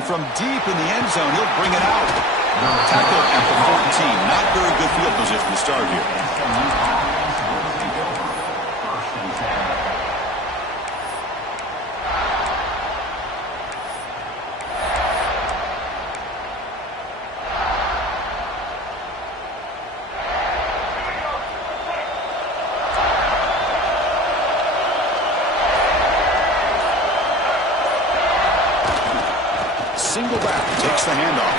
And from deep in the end zone, he'll bring it out. Tackle at the 14. Not very good field position to start here. Single back, takes the handoff.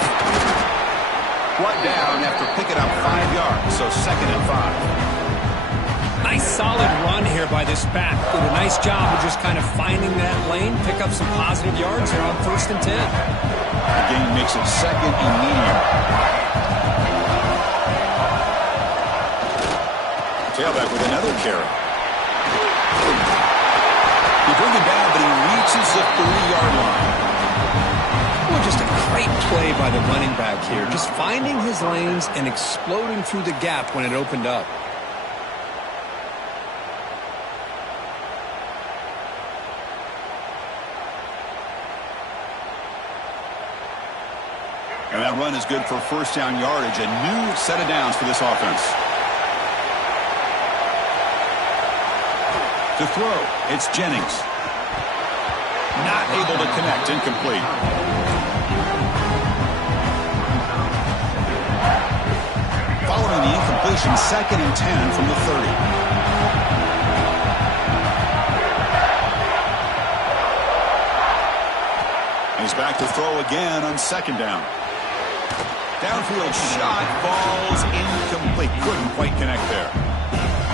Brought down after picking up 5 yards, so 2nd and 5. Nice solid run here by this back. Did a nice job of just kind of finding that lane, pick up some positive yards here on 1st and 10. The game makes it 2nd and medium. Tailback with another carry. He brings it down, but he reaches the 30-yard line. Well, just a great play by the running back here. Just finding his lanes and exploding through the gap when it opened up. And that run is good for 1st down yardage. A new set of downs for this offense. To throw, it's Jennings. Not able to connect, incomplete. Following the incompletion, 2nd and 10 from the 30. He's back to throw again on 2nd down. Downfield shot falls incomplete. Couldn't quite connect there.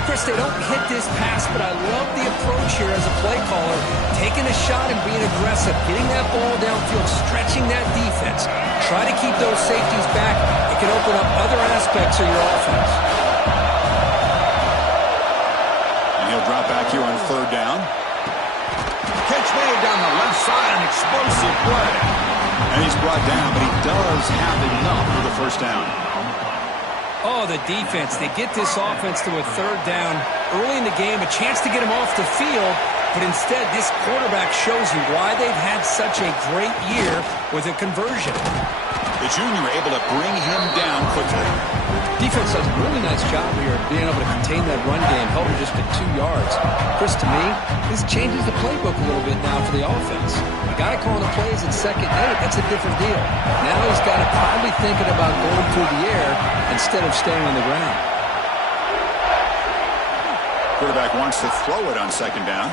Chris, they don't hit this pass, but I love the approach here as a play caller. Taking a shot and being aggressive, getting that ball downfield, stretching that defense. Try to keep those safeties back. It can open up other aspects of your offense. And he'll drop back here on 3rd down. Catch made down the left side, an explosive play. And he's brought down, but he does have enough for the 1st down. Oh, the defense. They get this offense to a 3rd down early in the game, a chance to get him off the field, but instead this quarterback shows you why they've had such a great year with a conversion. The junior able to bring him down quickly. Defense does a really nice job here of being able to contain that run game, held him just at 2 yards. Chris, to me, this changes the playbook a little bit now for the offense. A guy calling the plays at 2nd and 8, that's a different deal. Now he's got to probably thinking about going through the air instead of staying on the ground. Quarterback wants to throw it on 2nd down.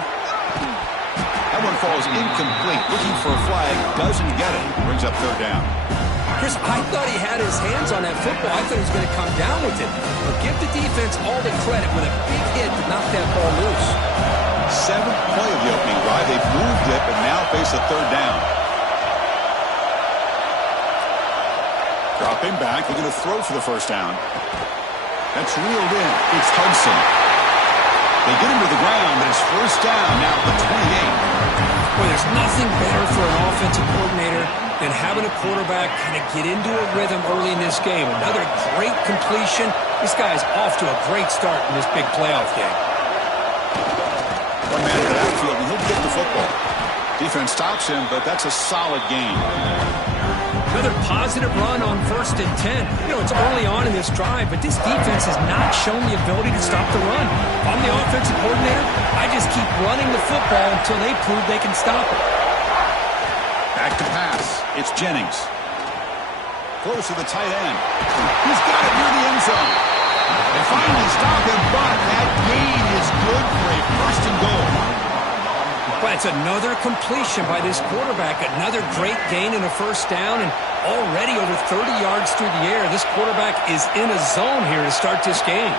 That one falls incomplete. Looking for a flag, doesn't get it. Brings up 3rd down. Chris, I thought he had his hands on that football. I thought he was going to come down with it. But give the defense all the credit with a big hit to knock that ball loose. 7th play of the opening drive. They've moved it, but now face a 3rd down. Drop him back. They're going to throw for the 1st down. That's reeled in. It's Hudson. They get him to the ground, but it's 1st down now at the 28. Boy, there's nothing better for an offensive coordinator than having a quarterback kind of get into a rhythm early in this game. Another great completion. This guy's off to a great start in this big playoff game. One man in the backfield, and he'll get the football. Defense stops him, but that's a solid game. Another positive run on 1st and 10. You know, it's early on in this drive, but this defense has not shown the ability to stop the run. If I'm the offensive coordinator, I just keep running the football until they prove they can stop it. Back to pass. It's Jennings. Close to the tight end. He's got it near the end zone. They finally stop him, but that gain is good for a 1st and goal. But it's another completion by this quarterback. Another great gain in a 1st down, and already over 30 yards through the air. This quarterback is in a zone here to start this game.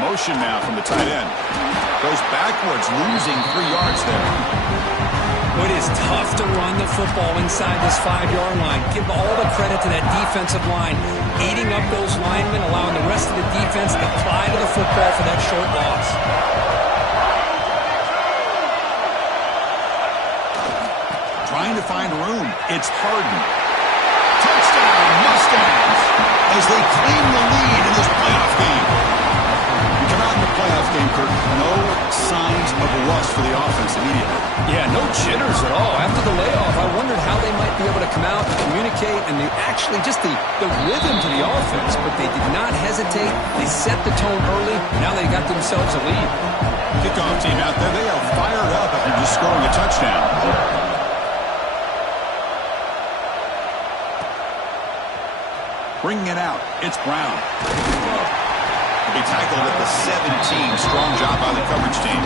Motion now from the tight end. Goes backwards, losing 3 yards there. It is tough to run the football inside this 5-yard line. Give all the credit to that defensive line, eating up those linemen, allowing the rest of the defense to fly to the football for that short loss. Trying to find room. It's Harden. Touchdown, Mustangs, as they claim the lead in this playoff game. We come out in the playoff game, Kirk, no signs of a rust for the offense immediately. Yeah, no jitters at all. After the layoff, I wondered how they might be able to come out and communicate and actually just the rhythm to the offense. But they did not hesitate. They set the tone early. Now they got themselves a lead. Kickoff team out there, they are fired up after just scoring a touchdown. Bringing it out, it's Brown. He tackled at the 17. Strong job by the coverage team.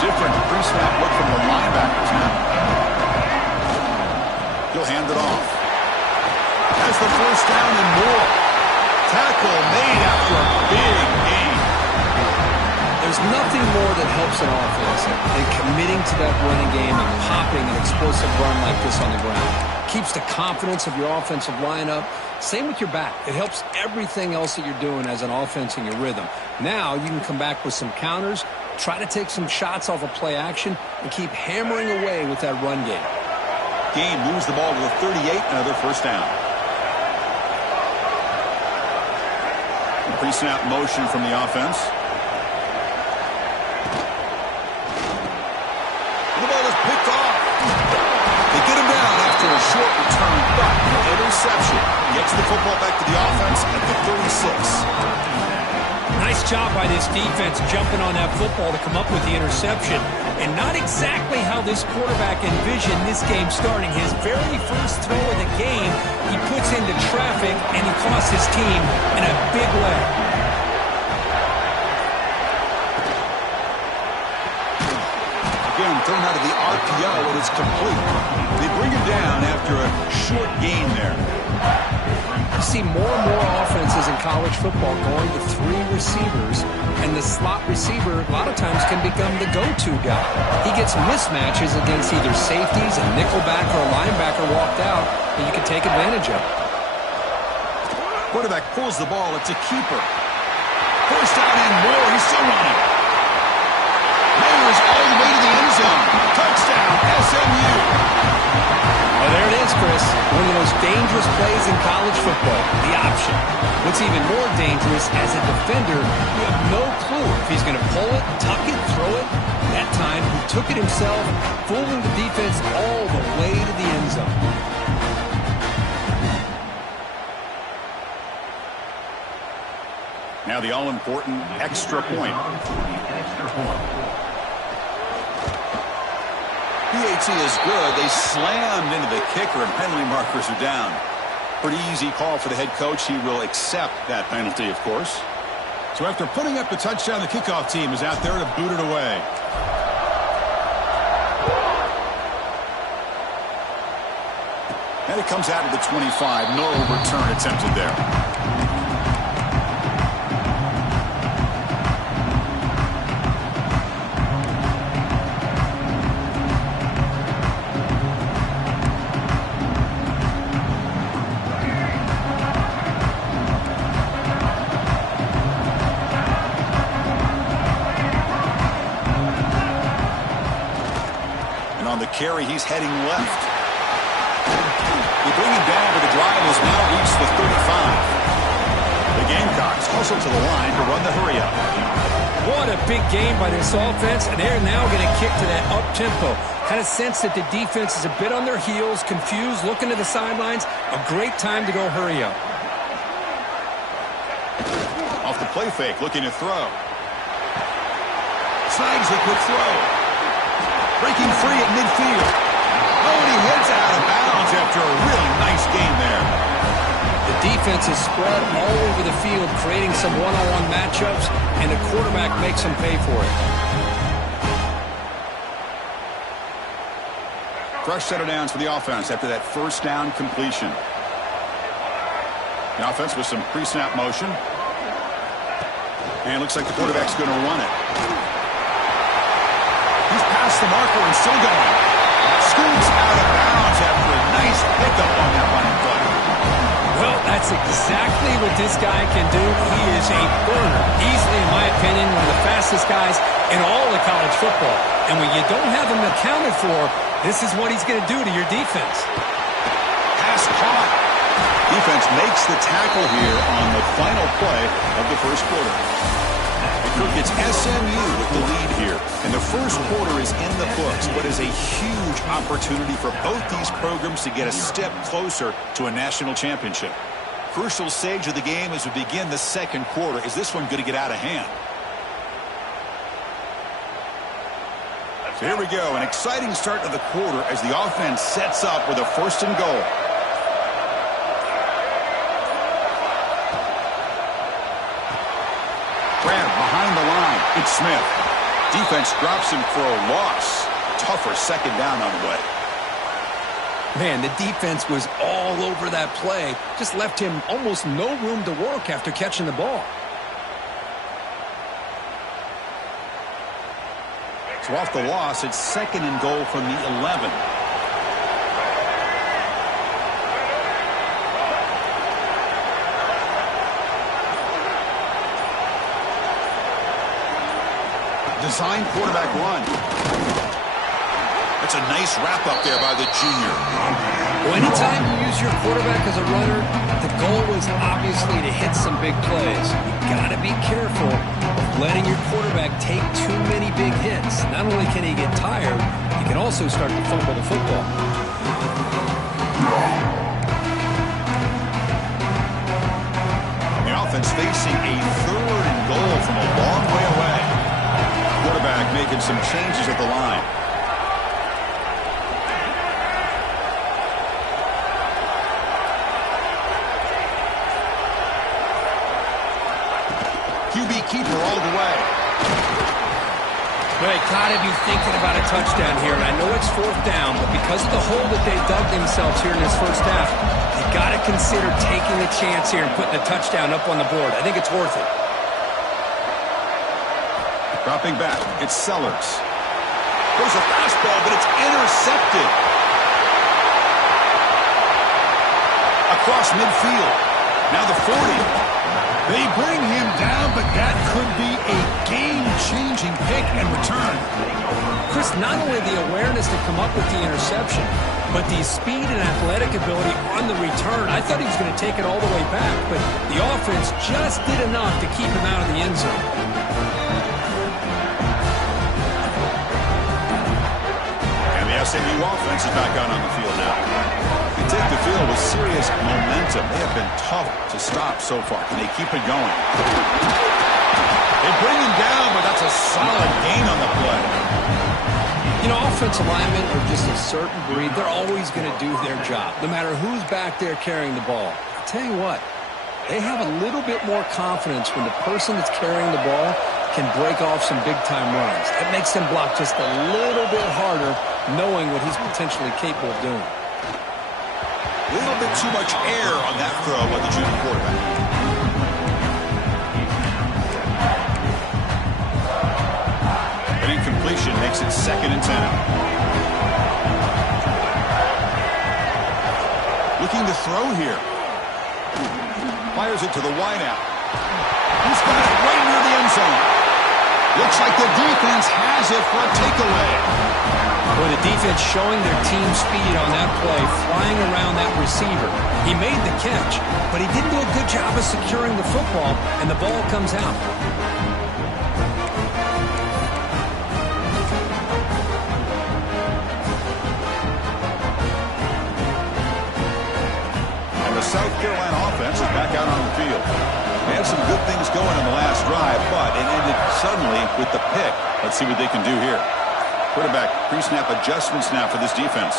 Different pre-snap look from the linebackers now. He'll hand it off. Has the first down and more. Tackle made after a big gain. There's nothing more that helps an offense than committing to that running game and popping an explosive run like this on the ground. Keeps the confidence of your offensive lineup. Same with your back. It helps everything else that you're doing as an offense in your rhythm. Now you can come back with some counters, try to take some shots off of play action, and keep hammering away with that run game. Game moves the ball to the 38, another first down. Pre-snap motion from the offense. The ball is picked off. They get him down after a short return, but interception gets the football back to the offense at the 36. Nice job by this defense jumping on that football to come up with the interception. And not exactly how this quarterback envisioned this game starting. His very first throw of the game, he puts into traffic, and he costs his team in a big way. Again, thrown out of the RPO, and it's complete. They bring him down after a short gain there. You see more and more offenses in college football going to 3 receivers, and the slot receiver a lot of times can become the go-to guy. He gets mismatches against either safeties, a nickelback, or a linebacker walked out, and you can take advantage of it. Quarterback pulls the ball. It's a keeper. First down and more. He's still running. Mayor's all the way to the end zone. Touchdown, SMU. Well, there it is, Chris. One of the most dangerous plays in college football, the option. What's even more dangerous, as a defender, you have no clue if he's going to pull it, tuck it, throw it. That time, he took it himself, fooling the defense all the way to the end zone. Now the all-important extra point. PAT is good. They slammed into the kicker, and penalty markers are down. Pretty easy call for the head coach. He will accept that penalty, of course. So after putting up the touchdown, the kickoff team is out there to boot it away. And it comes out to the 25. No return attempted there. Carry, he's heading left. They bring him down, but the drive has now reached the 35. The Gamecocks hustle to the line to run the hurry up. What a big game by this offense, and they're now going to kick to that up-tempo. Kind of sense that the defense is a bit on their heels, confused, looking to the sidelines. A great time to go hurry up. Off the play fake, looking to throw. Snags the quick throw. Breaking free at midfield. Oh, and he heads out of bounds after a really nice game there. The defense is spread all over the field, creating some one-on-one matchups, and the quarterback makes them pay for it. Fresh set of downs for the offense after that first down completion. The offense with some pre-snap motion. And it looks like the quarterback's going to run it. He's past the marker and still going. Scoots out of bounds after a nice pickup on that running play. Well, that's exactly what this guy can do. He is a opinion, one of the fastest guys in all of college football. And when you don't have him accounted for, this is what he's going to do to your defense. Pass caught. Defense makes the tackle here on the final play of the first quarter. It's SMU with the lead here. And the first quarter is in the books, but is a huge opportunity for both these programs to get a step closer to a national championship. Crucial stage of the game as we begin the second quarter. Is this one going to get out of hand? So here we go. An exciting start to the quarter as the offense sets up with a 1st and goal. Grab behind the line. It's Smith. Defense drops him for a loss. Tougher second down on the way. Man, the defense was all over that play. Just left him almost no room to work after catching the ball. So off the loss, it's 2nd and goal from the 11. Design quarterback run. That's a nice wrap up there by the junior. Well, anytime you use your quarterback as a runner, the goal is obviously to hit some big plays. You got to be careful of letting your quarterback take too many big hits. Not only can he get tired, he can also start to fumble the football. The offense facing a 3rd and goal from a long way away. Quarterback making some changes at the line. QB keeper all the way. Well, they gotta be thinking about a touchdown here. And I know it's 4th down, but because of the hole that they dug themselves here in this first half, they gotta consider taking a chance here and putting a touchdown up on the board. I think it's worth it. Dropping back, it's Sellers. There's a fastball, but it's intercepted. Across midfield. Now the 40. They bring him down, but that could be a game-changing pick and return. Chris, not only the awareness to come up with the interception, but the speed and athletic ability on the return. I thought he was going to take it all the way back, but the offense just did enough to keep him out of the end zone. SMU offense is back out on the field now. They take the field with serious momentum. They have been tough to stop so far. Can they keep it going? They bring him down, but that's a solid gain on the play. You know, offensive linemen are just a certain breed. They're always going to do their job, no matter who's back there carrying the ball. I'll tell you what, they have a little bit more confidence when the person that's carrying the ball can break off some big-time runs. It makes them block just a little bit harder, knowing what he's potentially capable of doing. A little bit too much air on that throw by the junior quarterback. An incompletion makes it 2nd and 10. Looking to throw here. Fires it to the wideout. He's got it right near the end zone. Looks like the defense has it for a takeaway. Boy, the defense showing their team speed on that play, flying around that receiver. He made the catch, but he didn't do a good job of securing the football, and the ball comes out. And the South Carolina offense is back out on the field. They had some good things going on the last drive, but it ended suddenly with the pick. Let's see what they can do here. Quarterback pre-snap adjustments now for this defense.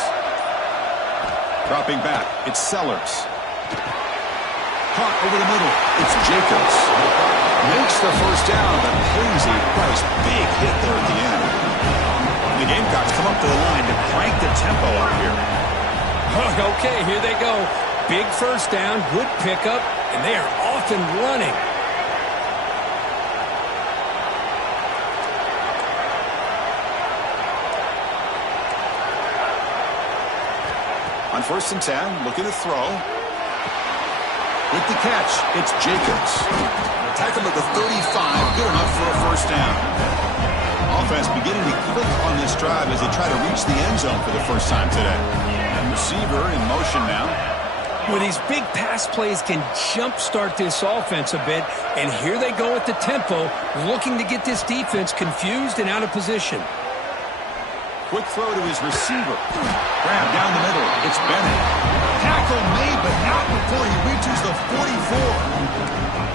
Dropping back, it's Sellers. Caught over the middle, it's Jacobs. Makes the first down, but crazy price. Big hit there at the end. The Gamecocks come up to the line to crank the tempo up here. Okay, here they go. Big first down, good pickup, and they are off and running. On 1st and 10, looking to throw. With the catch, it's Jacobs. Tackle at the 35, good enough for a first down. Offense beginning to click on this drive as they try to reach the end zone for the first time today. Receiver in motion now. Well, these big pass plays can jumpstart this offense a bit, and here they go at the tempo, looking to get this defense confused and out of position. Quick throw to his receiver. Grab down the middle. It's Bennett. Tackle made, but not before he reaches the 44.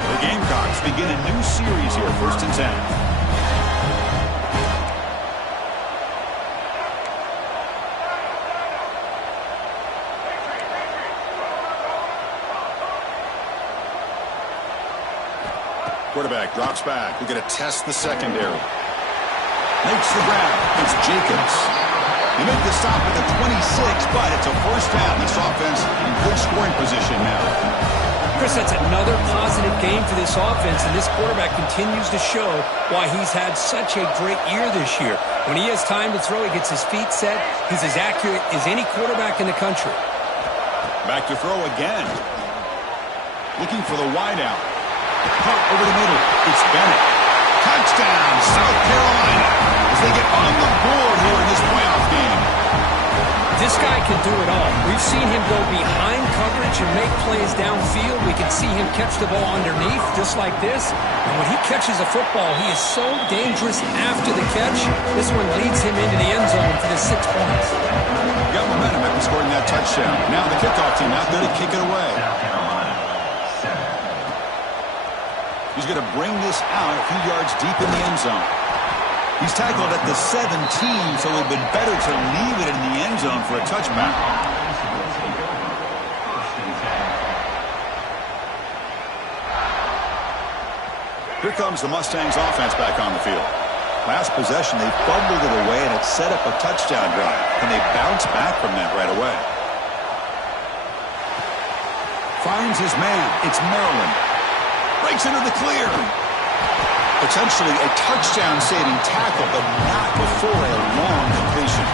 The Gamecocks begin a new series here, 1st and 10. Quarterback drops back. We're going to test the secondary. Makes the grab. It's Jacobs. They make the stop at the 26, but it's a first down. This offense in good scoring position now. Chris, that's another positive game for this offense, and this quarterback continues to show why he's had such a great year this year. When he has time to throw, he gets his feet set. He's as accurate as any quarterback in the country. Back to throw again. Looking for the wideout. Caught over the middle. It's Bennett. Touchdown, South Carolina, as they get on the board here in this playoff game. This guy can do it all. We've seen him go behind coverage and make plays downfield. We can see him catch the ball underneath, just like this. And when he catches a football, he is so dangerous after the catch. This one leads him into the end zone for the 6 points. Got momentum after scoring that touchdown. Now the kickoff team out there to kick it away. He's going to bring this out a few yards deep in the end zone. He's tackled at the 17, so it would have been better to leave it in the end zone for a touchback. Here comes the Mustangs offense back on the field. Last possession, they fumbled it away, and it set up a touchdown drive. And they bounce back from that right away. Finds his man. It's Maryland. Breaks into the clear. Potentially a touchdown-saving tackle, but not before a long completion.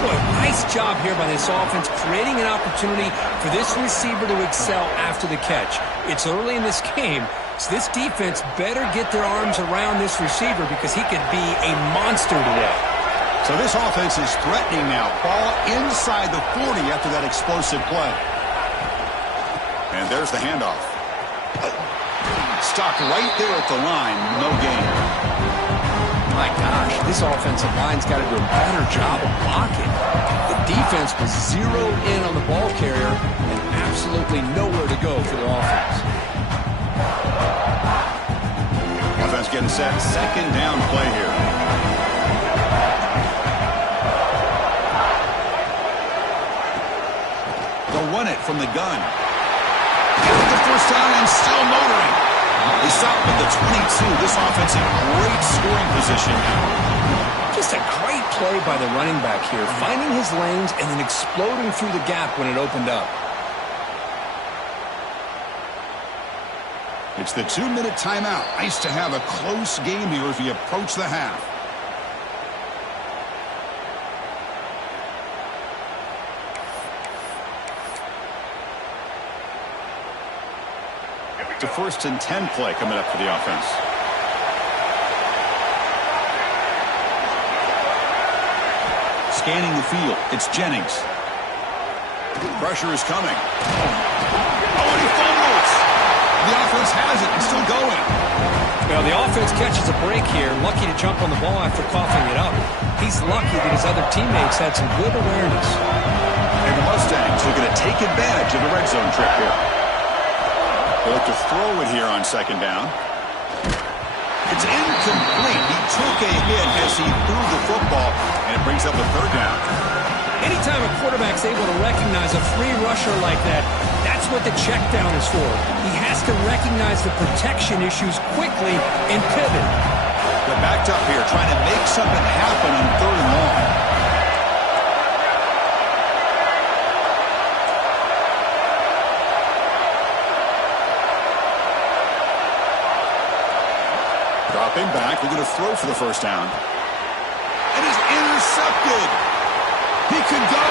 Boy, nice job here by this offense, creating an opportunity for this receiver to excel after the catch. It's early in this game, so this defense better get their arms around this receiver because he could be a monster today. So this offense is threatening now. Ball inside the 40 after that explosive play. And there's the handoff. Stopped right there at the line. No gain. My gosh, this offensive line's got to do a better job of blocking. The defense was zeroed in on the ball carrier and absolutely nowhere to go for the offense. Offense getting set. Second down play here. They'll run it from the gun. Got the first down and still motoring. They stop with the 22. This offense in great scoring position now. Just a great play by the running back here, finding his lanes and then exploding through the gap when it opened up. It's the 2-minute timeout. Nice to have a close game here as we approach the half. It's a 1st and 10 play coming up for the offense. Scanning the field. It's Jennings. Pressure is coming. Oh, and he fumbles. The offense has it. It's still going. Well, the offense catches a break here. Lucky to jump on the ball after coughing it up. He's lucky that his other teammates had some good awareness. And the Mustangs looking to take advantage of the red zone trip here. They look to throw it here on second down. It's incomplete. He took a hit as he threw the football, and it brings up a third down. Anytime a quarterback's able to recognize a free rusher like that, that's what the check down is for. He has to recognize the protection issues quickly and pivot. They're backed up here, trying to make something happen on third and long. Dropping back, we're going to throw for the first down. And he's intercepted. He could go.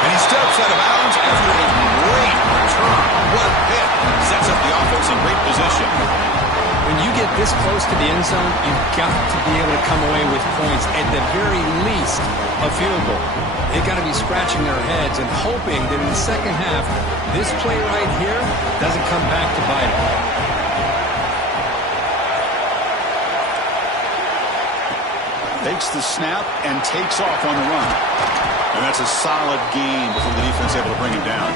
And he steps out of bounds after a great return. What a hit. Sets up the offense this close to the end zone, you've got to be able to come away with points, at the very least, a field goal. They've got to be scratching their heads and hoping that in the second half, this play right here doesn't come back to bite them. Takes the snap and takes off on the run. And that's a solid gain before the defense able to bring him down.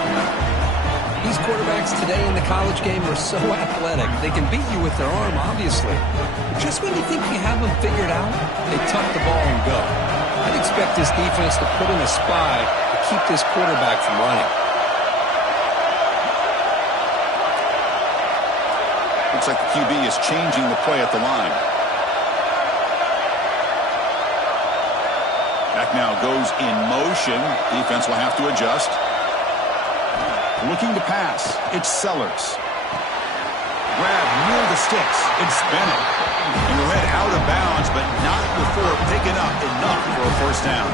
These quarterbacks today in the college game are so athletic. They can beat you with their arm, obviously. But just when you think you have them figured out, they tuck the ball and go. I'd expect this defense to put in a spy to keep this quarterback from running. Looks like the QB is changing the play at the line. Back now goes in motion. Defense will have to adjust. Looking to pass. It's Sellers. Grab near the sticks. It's Bennett. And go ahead out of bounds, but not before picking up enough for a first down.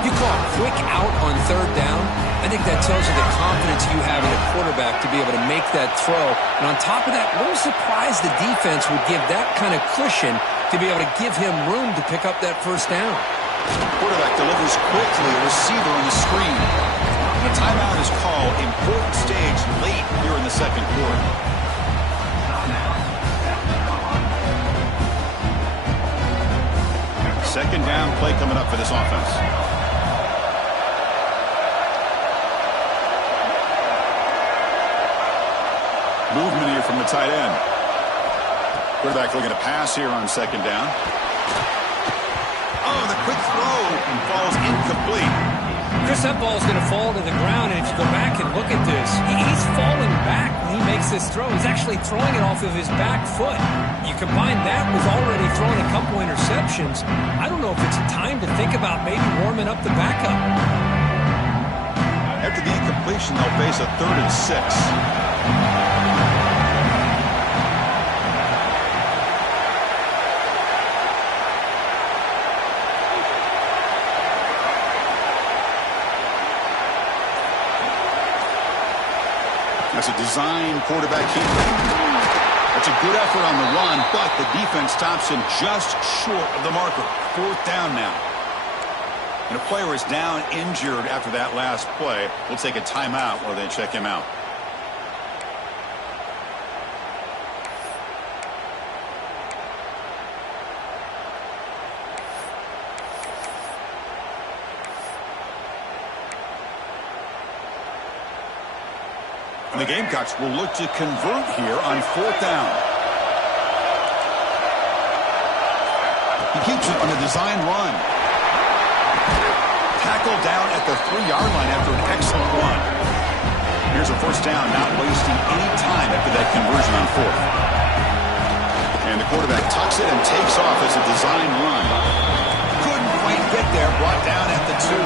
You call a quick out on third down. I think that tells you the confidence you have in a quarterback to be able to make that throw. And on top of that, a little surprised the defense would give that kind of cushion to be able to give him room to pick up that first down. Quarterback delivers quickly. A receiver on the screen. A timeout is called. Important stage late here in the second quarter. Second down play coming up for this offense. Movement here from the tight end. Quarterback looking to pass here on second down. Oh, the quick throw falls incomplete. Chris, that ball's going to fall to the ground, and if you go back and look at this, he's falling back when he makes this throw. He's actually throwing it off of his back foot. You combine that with already throwing a couple interceptions, I don't know if it's time to think about maybe warming up the backup. After the incompletion, they'll face a 3rd and 6. That's a design quarterback keeper. That's a good effort on the run, but the defense stops him just short of the marker. 4th down now. And a player is down injured after that last play. We'll take a timeout while they check him out. And the Gamecocks will look to convert here on 4th down. He keeps it on a design run. Tackled down at the 3-yard line after an excellent run. Here's a first down, not wasting any time after that conversion on 4th. And the quarterback tucks it and takes off as a design run. Couldn't quite get there, brought down at the 2.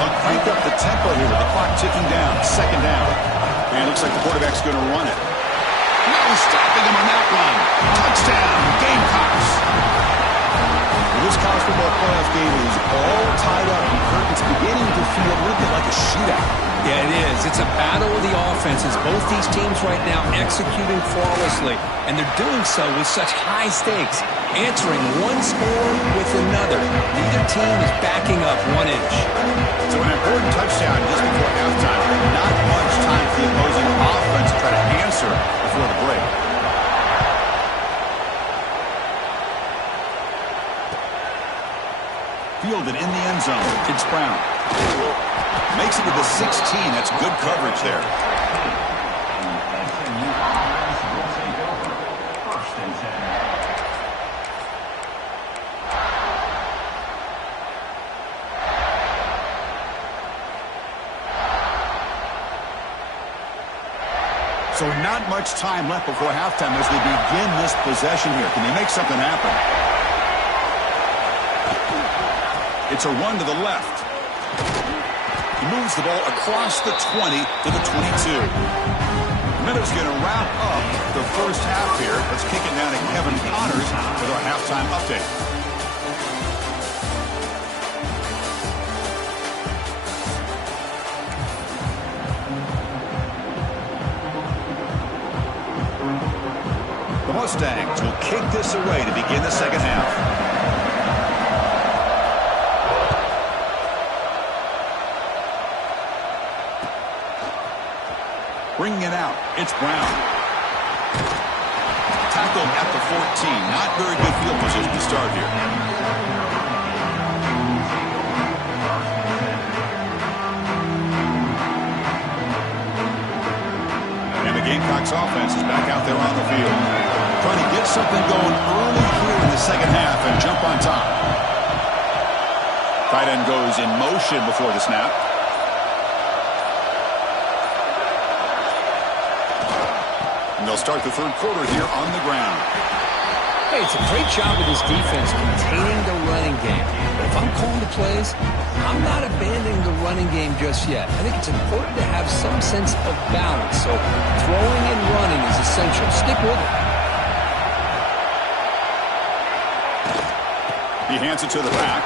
They'll crank up the tempo here with the clock ticking down. 2nd down. And it looks like the quarterback's going to run it. No stopping him on that one. Touchdown, Gamecocks. Well, this college football playoff game is all tied up. It's beginning to feel a little bit like a shootout. Yeah, it is. It's a battle of the offenses. Both these teams right now executing flawlessly, and they're doing so with such high stakes, answering one score with another. Neither team is backing up 1 inch. So an important touchdown just before halftime. Not much time for the opposing offense to try to answer before the break. Fielded in the end zone. It's Brown. Makes it to the 16. That's good coverage there. So not much time left before halftime as they begin this possession here. Can they make something happen? It's a run to the left. He moves the ball across the 20 to the 22. Meadows going to wrap up the first half here. Let's kick it down to Kevin Connors with our halftime update. Mustangs will kick this away to begin the second half. Bringing it out, it's Brown. Tackled at the 14. Not very good field position to start here. And the Gamecocks offense is back out there on the field. Trying to get something going early here in the second half and jump on top. Tight end goes in motion before the snap. And they'll start the third quarter here on the ground. Hey, it's a great job of this defense containing the running game. But if I'm calling the plays, I'm not abandoning the running game just yet. I think it's important to have some sense of balance. So throwing and running is essential. Stick with it. He hands it to the back.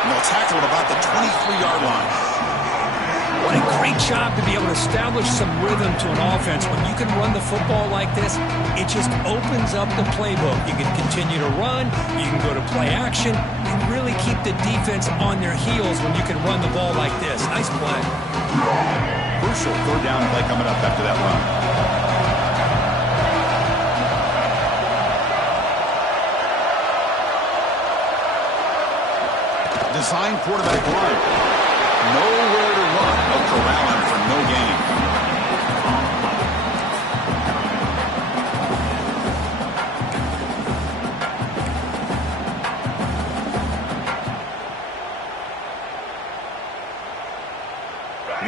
And they'll tackle at about the 23-yard line. What a great job to be able to establish some rhythm to an offense. When you can run the football like this, it just opens up the playbook. You can continue to run, you can go to play action, and really keep the defense on their heels when you can run the ball like this. Nice play. Crucial third down play coming up after that run. Design quarterback run. Nowhere to run. They'll corral him for no gain.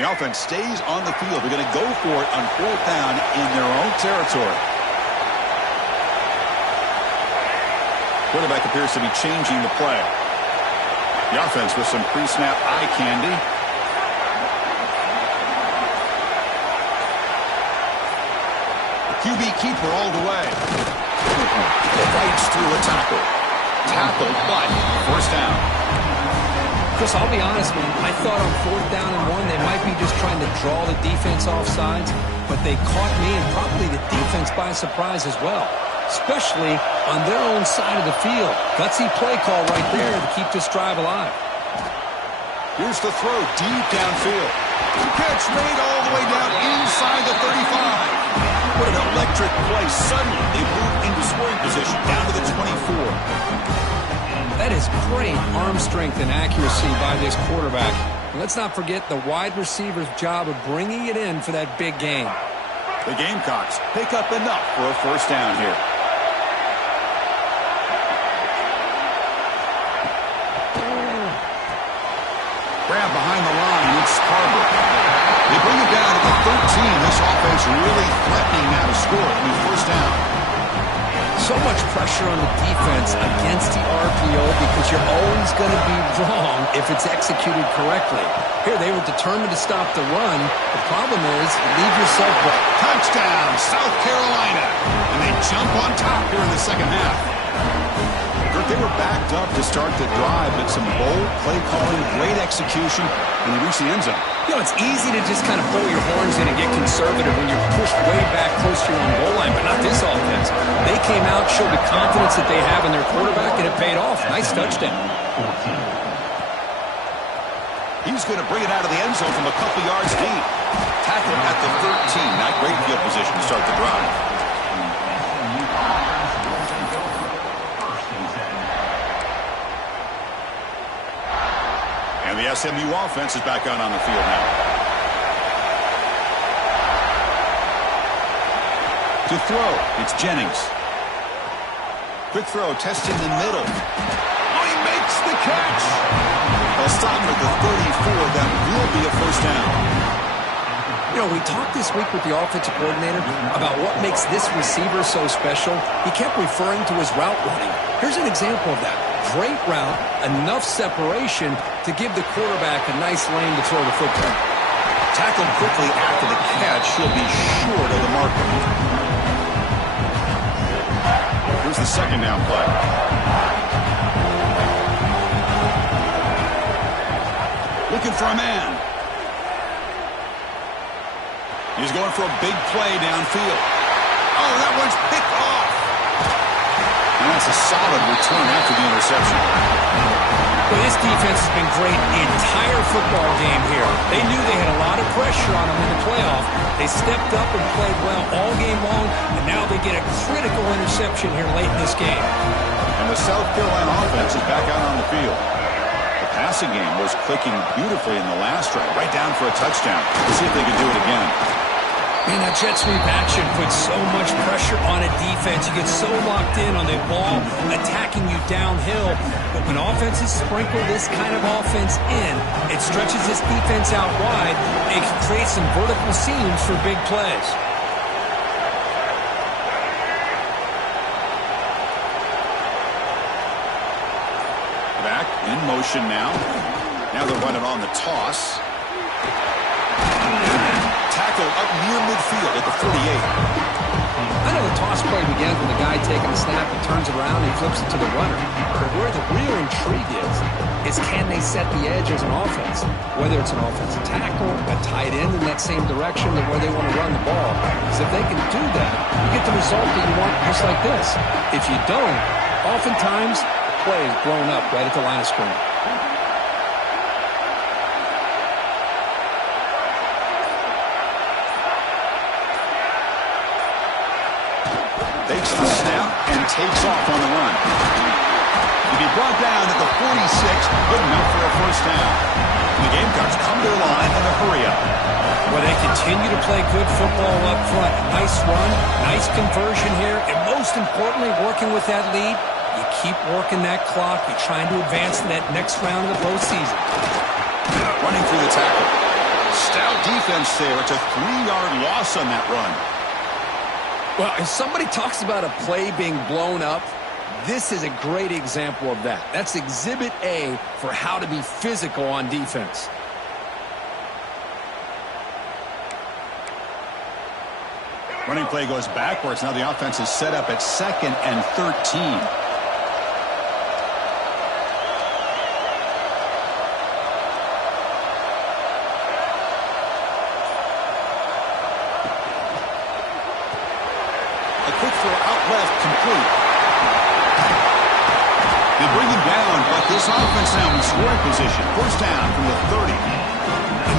The offense stays on the field. They're going to go for it on fourth down in their own territory. Quarterback appears to be changing the play. The offense with some pre-snap eye candy. The QB keeper all the way. Fights through a tackle. Tackled, but first down. Chris, I'll be honest, man. I thought on fourth down and one, they might be just trying to draw the defense off sides, but they caught me and probably the defense by surprise as well, especially on their own side of the field. Gutsy play call right there to keep this drive alive. Here's the throw deep downfield. Catch made all the way down inside the 35. What an electric play. Suddenly, they move into scoring position down to the 24. That is great arm strength and accuracy by this quarterback. And let's not forget the wide receiver's job of bringing it in for that big game. The Gamecocks pick up enough for a first down here. Grab behind the line, it's Harbor. They bring it down to the 13. This offense really threatening now to score a new first down. So much pressure on the defense against the RPO because you're always going to be wrong if it's executed correctly. Here, they were determined to stop the run. The problem is, leave yourself broke. Touchdown, South Carolina. And they jump on top here in the second half. They were backed up to start the drive, but some bold play calling, great execution, and they reached the end zone. You know, it's easy to just kind of throw your horns in and get conservative when you're pushed way back close to your own goal line, but not this offense. They came out, showed the confidence that they have in their quarterback, and it paid off. Nice touchdown. He's going to bring it out of the end zone from a couple yards deep. Tackle at the 13. Not great field position to start the drive. And the SMU offense is back out on the field now. To throw, it's Jennings. Quick throw, testing the middle. Oh, he makes the catch. They'll stop at the 34. That will be a first down. You know, we talked this week with the offensive coordinator about what makes this receiver so special. He kept referring to his route running. Here's an example of that. Great route, enough separation to give the quarterback a nice lane to throw the football. Tackled quickly after the catch. He'll be short of the marker. Here's the second down play. Looking for a man. He's going for a big play downfield. Oh, that one's picked off. And that's a solid return after the interception. Well, this defense has been great the entire football game here. They knew they had a lot of pressure on them in the playoff. They stepped up and played well all game long, and now they get a critical interception here late in this game. And the South Carolina offense is back out on the field. The passing game was clicking beautifully in the last drive, right down for a touchdown. Let's see if they can do it again. Man, that jet sweep action puts so much pressure on a defense. You get so locked in on the ball attacking you downhill. But when offenses sprinkle this kind of offense in, it stretches this defense out wide. It can create some vertical seams for big plays. Back in motion now. Now they're running on the toss. Tackle up near midfield at the 48. I know the toss play begins when the guy taking the snap, he turns it around, and he flips it to the runner. But where the real intrigue is can they set the edge as an offense? Whether it's an offensive tackle, a tight end in that same direction to where they want to run the ball. Because if they can do that, you get the result that you want just like this. If you don't, oftentimes the play is blown up right at the line of scrimmage. Takes the snap and takes off on the run. He'll be brought down at the 46, good enough for a first down. And the Gamecocks come to the line in a hurry-up. Well, they continue to play good football up front. Nice run, nice conversion here, and most importantly, working with that lead, you keep working that clock. You're trying to advance to that next round of the postseason. Running through the tackle. Stout defense there. It's a 3-yard loss on that run. Well, if somebody talks about a play being blown up, this is a great example of that. That's Exhibit A for how to be physical on defense. Running play goes backwards. Now the offense is set up at 2nd and 13. Complete. They bring him down, but this offense now in scoring position. First down from the 30.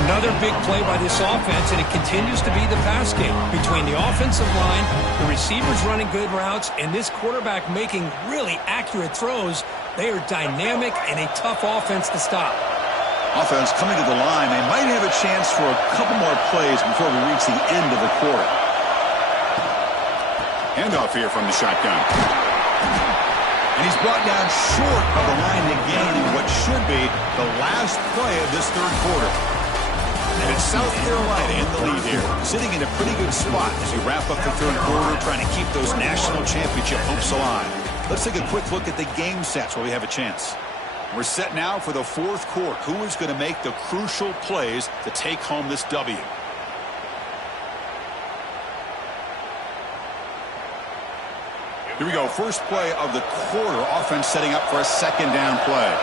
Another big play by this offense, and it continues to be the pass game. Between the offensive line, the receivers running good routes, and this quarterback making really accurate throws, they are dynamic and a tough offense to stop. Offense coming to the line. They might have a chance for a couple more plays before we reach the end of the quarter. Handoff here from the shotgun. And he's brought down short of the line to gain in what should be the last play of this third quarter. And it's South Carolina in the lead here, sitting in a pretty good spot as we wrap up the third quarter, trying to keep those national championship hopes alive. Let's take a quick look at the game sets while we have a chance. We're set now for the fourth quarter. Who is going to make the crucial plays to take home this W? Here we go. First play of the quarter. Offense setting up for a second down play.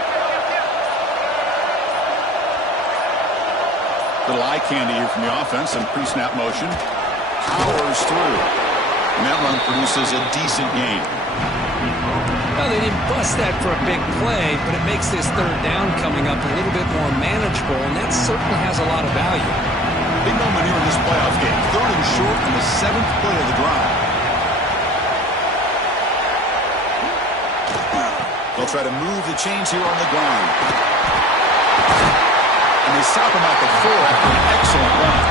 Little eye candy here from the offense. Some pre-snap motion. Powers through. And that run produces a decent gain. Well, they didn't bust that for a big play, but it makes this third down coming up a little bit more manageable, and that certainly has a lot of value. Big moment here in this playoff game. Third and short on the 7th play of the drive. They'll try to move the chains here on the ground. And they stop him at the 4 after an excellent run.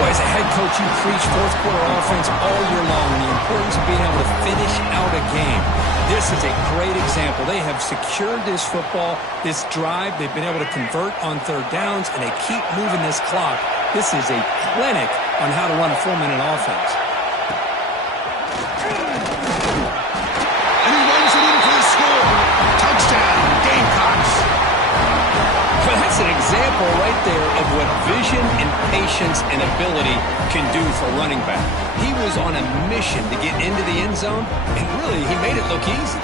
Boy, as a head coach, you preach fourth quarter offense all year long and the importance of being able to finish out a game. This is a great example. They have secured this football, this drive. They've been able to convert on third downs, and they keep moving this clock. This is a clinic on how to run a 4-minute offense. That's an example right there of what vision and patience and ability can do for a running back. He was on a mission to get into the end zone, and really, he made it look easy.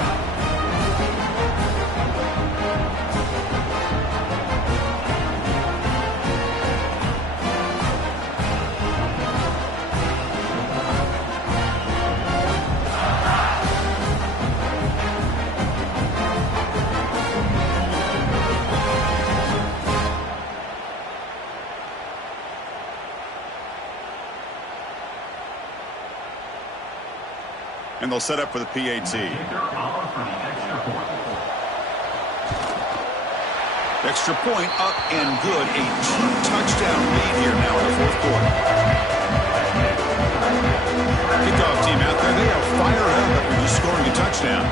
And they'll set up for the PAT. Extra point up and good. A 2-touchdown lead here now in the fourth quarter. Kickoff team out there. They are fired up after just scoring a touchdown.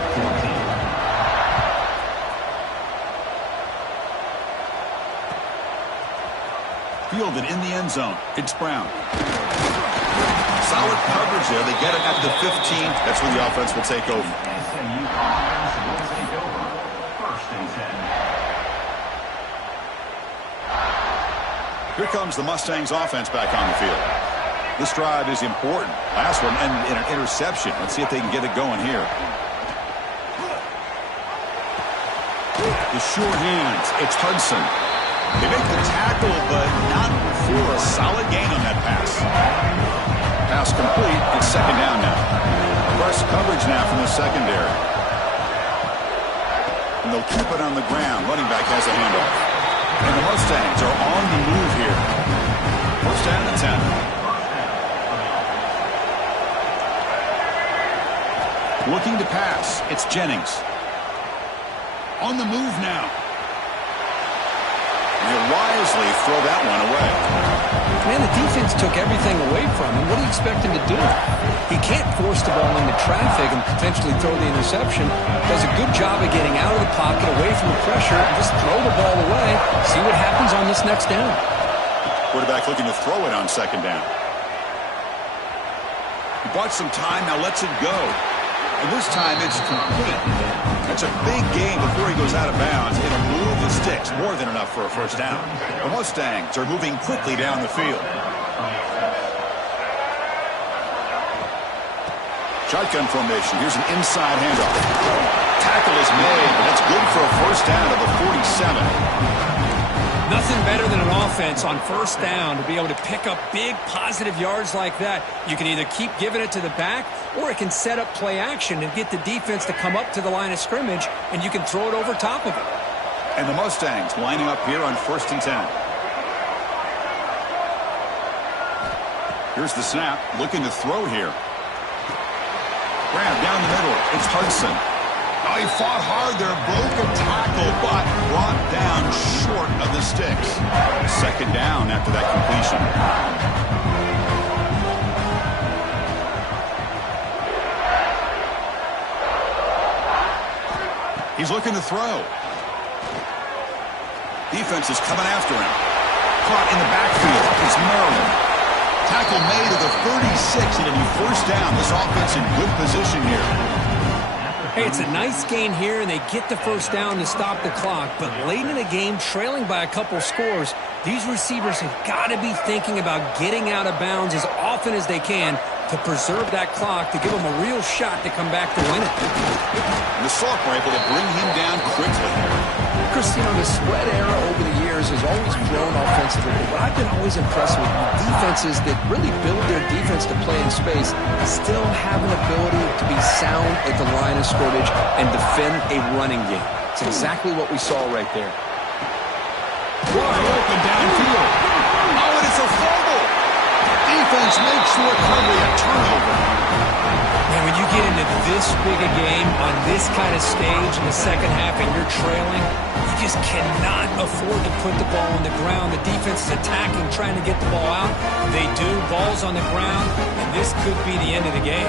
Fielded in the end zone. It's Brown. Solid coverage there. They get it at the 15. That's where the offense will take over. Here comes the Mustangs offense back on the field. This drive is important. Last one ended in an interception. Let's see if they can get it going here. The short hands. It's Hudson. They make the tackle, but not for a solid gain on that pass. Pass complete. It's second down now. Press coverage now from the secondary. And they'll keep it on the ground. Running back has a handoff. And the Mustangs are on the move here. First down and 10. Looking to pass. It's Jennings. On the move now. He'll wisely throw that one away. Man, the defense took everything away from him. What do you expect him to do? He can't force the ball into traffic and potentially throw the interception. Does a good job of getting out of the pocket, away from the pressure, and just throw the ball away. See what happens on this next down. Quarterback looking to throw it on second down. He bought some time, now lets it go. And this time it's complete. That's a big gain before he goes out of bounds. It'll move the sticks. More than enough for a first down. The Mustangs are moving quickly down the field. Shotgun formation. Here's an inside handoff. Tackle is made, but that's good for a first down at the 47. Nothing better than an offense on first down to be able to pick up big positive yards like that. You can either keep giving it to the back, or it can set up play action and get the defense to come up to the line of scrimmage, and you can throw it over top of it. And the Mustangs lining up here on first and 10. Here's the snap, looking to throw here. Grab down the middle. It's Hudson. Oh, he fought hard there, broke a tackle, but brought down short of the sticks. Second down after that completion. He's looking to throw. Defense is coming after him. Caught in the backfield. It's Maryland. Tackle made at the 36, and it'll be first down. This offense in good position here. Hey, it's a nice gain here, and they get the first down to stop the clock. But late in the game, trailing by a couple scores, these receivers have got to be thinking about getting out of bounds as often as they can to preserve that clock, to give them a real shot to come back to win it. The Salk were able to bring him down quickly. Chris, you know, the spread era over the years has always grown offensively, but I've been always impressed with defenses that really build their defense to play in space, still have an ability to be sound at the line of scrimmage and defend a running game. It's exactly what we saw right there. Wide open downfield. Oh, and it's a fumble. Defense makes the recovery, a turnover. And when you get into this big a game on this kind of stage in the second half and you're trailing, you just cannot afford to put the ball on the ground. The defense is attacking, trying to get the ball out. They do. Ball's on the ground, and this could be the end of the game.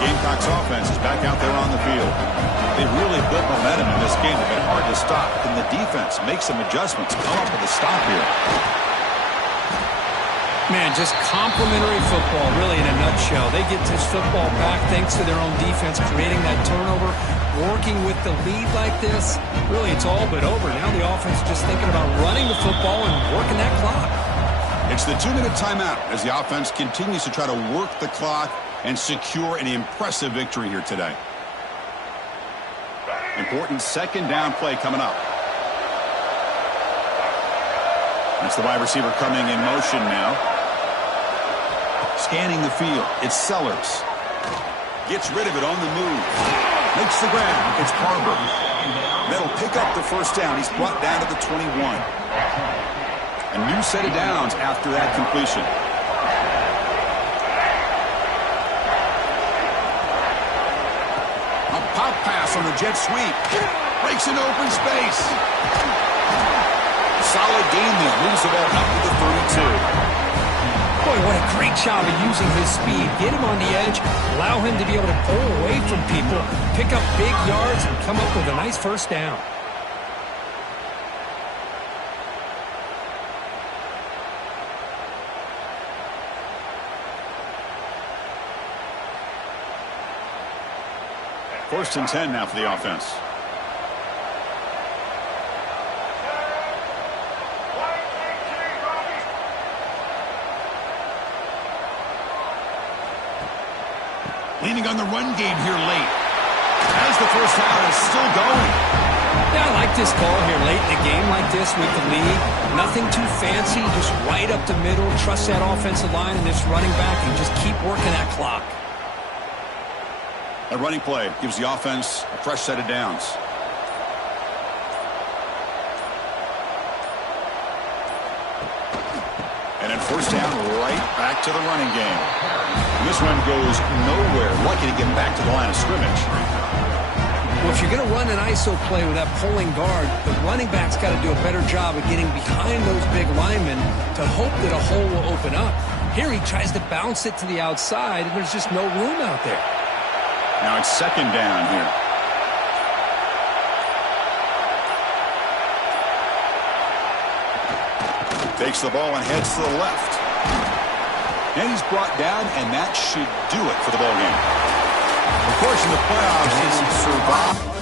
Gamecocks offense is back out there on the field. They really built momentum in this game. It's been hard to stop. Can the defense make some adjustments, come up with a stop here? Man, just complimentary football, really, in a nutshell. They get this football back thanks to their own defense, creating that turnover, working with the lead like this. Really, it's all but over. Now the offense is just thinking about running the football and working that clock. It's the 2-minute timeout as the offense continues to try to work the clock and secure an impressive victory here today. Important second down play coming up. That's the wide receiver coming in motion now. Scanning the field. It's Sellers. Gets rid of it on the move. Makes the grab. It's Barber. That'll pick up the first down. He's brought down to the 21. A new set of downs after that completion. A pop pass on the jet sweep. Breaks into open space. Solid gain there. Moves the ball up to the 32. Boy, what a great job of using his speed. Get him on the edge, allow him to be able to pull away from people, pick up big yards, and come up with a nice first down. First and 10 now for the offense. Leaning on the run game here late. As the first down is still going. Yeah, I like this call here late in a game like this with the lead. Nothing too fancy, just right up the middle. Trust that offensive line and this running back and just keep working that clock. A running play gives the offense a fresh set of downs. And then first down, right back to the running game. And this one goes nowhere. Lucky to get back to the line of scrimmage. Well, if you're going to run an ISO play with that pulling guard, the running back's got to do a better job of getting behind those big linemen to hope that a hole will open up. Here he tries to bounce it to the outside, and there's just no room out there. Now it's second down here. Takes the ball and heads to the left. And he's brought down, and that should do it for the ballgame. Of course, in the playoffs, it's survive.